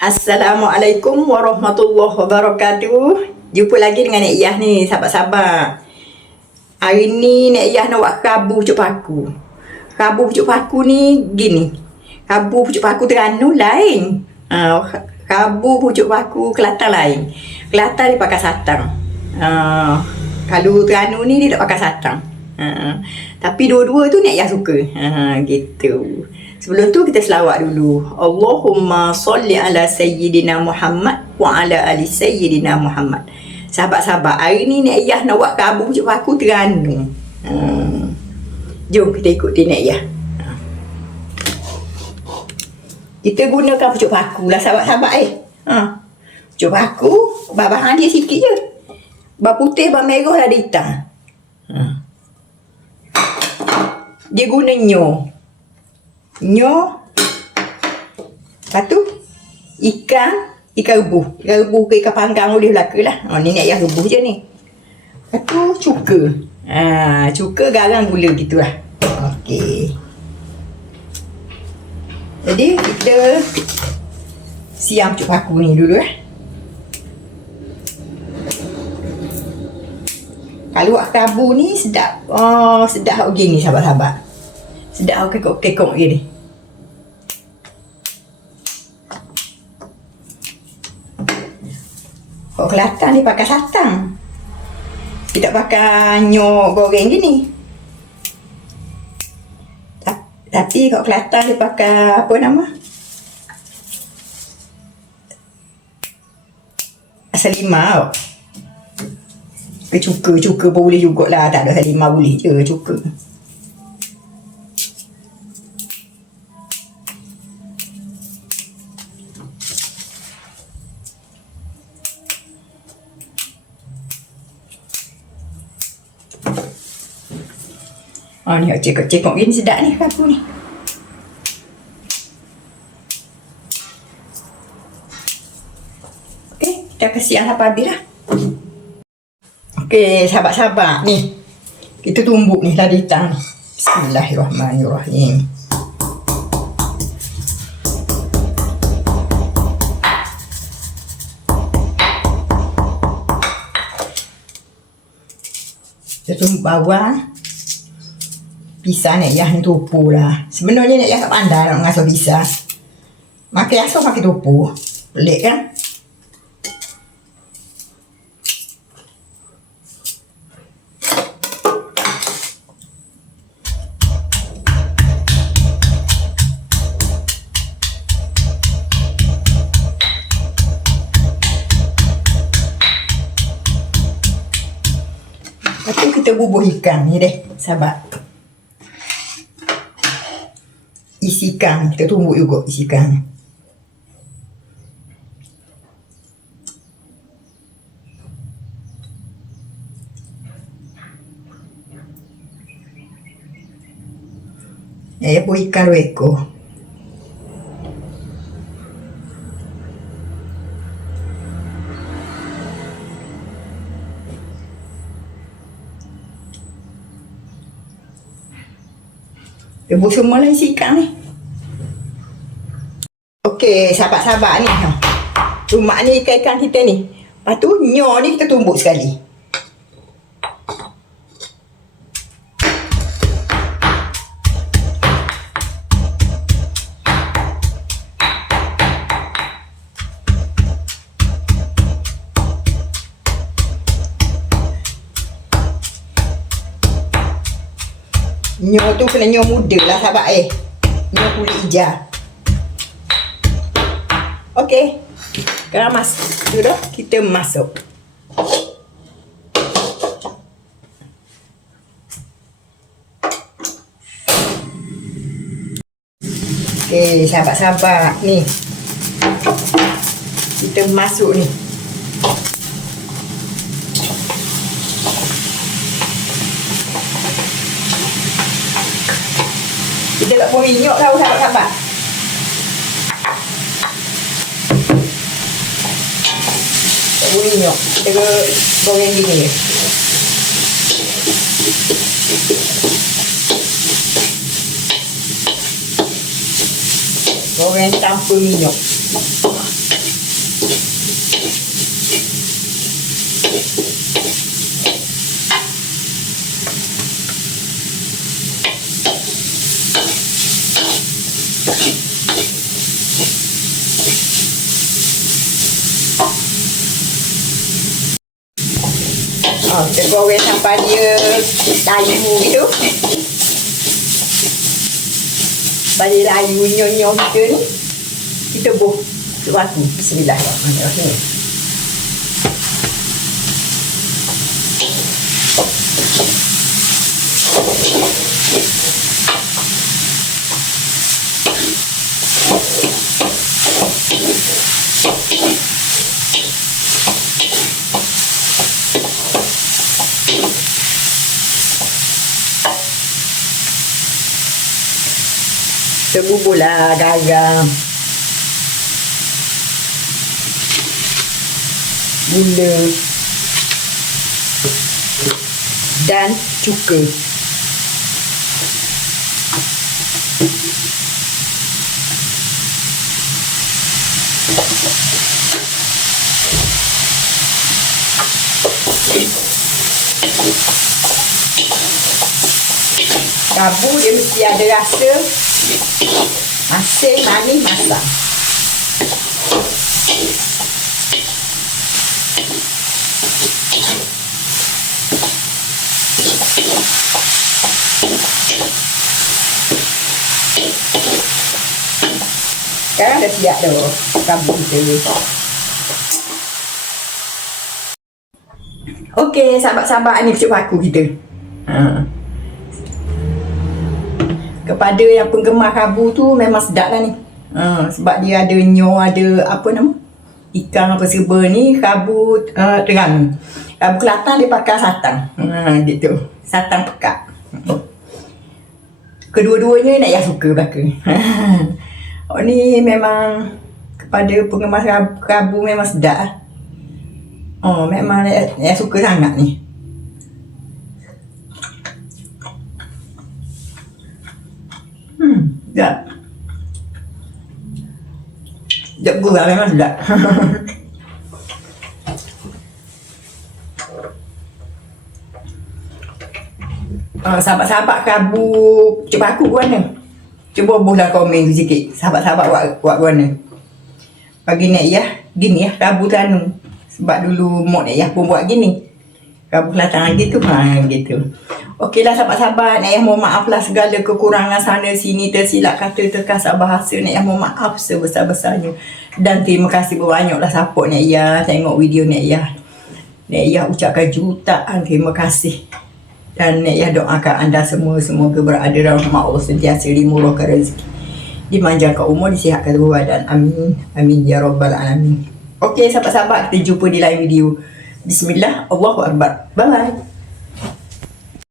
Assalamualaikum warahmatullahi wabarakatuh. Jumpa lagi dengan Nek Iyah ni, sahabat-sahabat. Hari ni Nek Iyah nak buat rabu pucuk paku. Rabu pucuk paku ni gini. Rabu pucuk paku Terengganu lain. Rabu pucuk paku Kelantan lain. Kelantan dia pakai satang. Kalau Terengganu ni dia tak pakai satang. Tapi dua-dua tu Nek Iyah suka. Gitu. Sebelum tu kita selawat dulu. Allahumma salli ala sayyidina Muhammad wa ala ali sayyidina Muhammad. Sahabat-sahabat, hari ni Nek Iyah nak buat rabu pucuk paku Terengganu. Jom kita ikuti Nek Iyah. Kita gunakan pucuk paku lah sahabat-sahabat pucuk paku, bahan dia sikit je. Bah putih, bah merah, ada hitam. Dia guna nyo. Lepas tu ikan rebus. Ikan rebus ke ikan panggang boleh belaka lah. Ni Nek Iyah rebus je ni. Lepas tu cuka. Cuka, garam, gula gitu lah. Okey. Jadi kita siam pucuk paku ni dulu . Kalau buat rabu ni sedap. Sedap gini sahabat-sahabat. Sedap kekok-kekok je ni. Kalau Kelantan ni pakai satang. Dia tak pakai nyok goreng gini. Tapi kalau Kelantan dia pakai apa nama? Asal limau. Cuka pun boleh jugalah. Tak ada asal limau boleh je cuka. Ni cekok-cekok gini sedap ni paku ni. Okey, kita kasih yang sampai habis lah. Okey, sahabat-sahabat ni. Kita tumbuk ni lada hitam ni. Bismillahirrahmanirrahim. Kita tumbuk bawang. Pisang Nek Iyah ni tupu lah. Sebenarnya Nek Iyah tak pandai nak mengasuh pisang. Makan asuh pakai tupu. Pelik kan? Lepas tu kita bubuh ikan ni deh, sahabat. Isi ikan, kita tumbuk juga isi ikan. Ya pun ikan 2 ekor. Rebus semua lah isi ikan ni. Okey, sahabat-sahabat ni. Cuma ni ikan-ikan kita ni. Lepas tu nyo ni kita tumbuk sekali. Nyo tu kena nyo muda lah sahabat nyo kulit hijau. Okey. Sekarang sudah kita masuk. Okey, sahabat-sahabat ni. Kita masuk ni. Kita tak boleh minyak tau sahabat-sahabat. Tak boleh minyak. Kita goreng gini je. Goreng tanpa minyak. Kita goreng sampai dia layu gitu. Sampai dia layu nyonya kita ni, kita buh waktu. Bismillahirrahmanirrahim. Terbubuhlah garam, gula dan cuka. Kabu dia mesti ada rasa asin, manis, masam. Sekarang dah siap dah kabu kita. Okey, sahabat-sahabat, ni pucuk paku kita. Kepada yang penggemar kabu tu memang sedap lah ni. Sebab dia ada nyo, ada apa nama, ikan apa serba ni. Kabu Terengganu, kabu Kelantan dia pakai satang, gitu, satang pekat. Kedua-duanya nak yang suka belaka. Ni memang kepada penggemar kabu memang sedap lah. Memang nak suka sangat ni. Sedap. Sedap gurau memang sedap. Sahabat-sahabat kabu pucuk paku ke mana? Cuba buhlah komen sikit. Sahabat-sahabat buat ke mana? Bagi Nek Yah, gini ya kabu Terengganu. Sebab dulu mak Nek Yah pun buat gini. Kabu Kelantan gitu, gitu. Okeylah sahabat-sahabat, Nek Yah mohon maaf lah segala kekurangan sana sini, tersilap kata, terkasar bahasa. Nek Yah mohon maaf sebesar-besarnya. Dan terima kasih banyaklah support Nek Yah, tengok video Nek Yah. Nek Yah ucapkan jutaan terima kasih. Dan Nek Yah doakan anda semua semoga berada dalam rahmat Allah sentiasa, dimurahkan rezeki, dimanjangkan umur, disihatkan tubuh badan. Amin. Amin ya rabbal alamin. Okey sahabat-sahabat, kita jumpa di lain video. Bismillah, Allahu Akbar. Bye bye.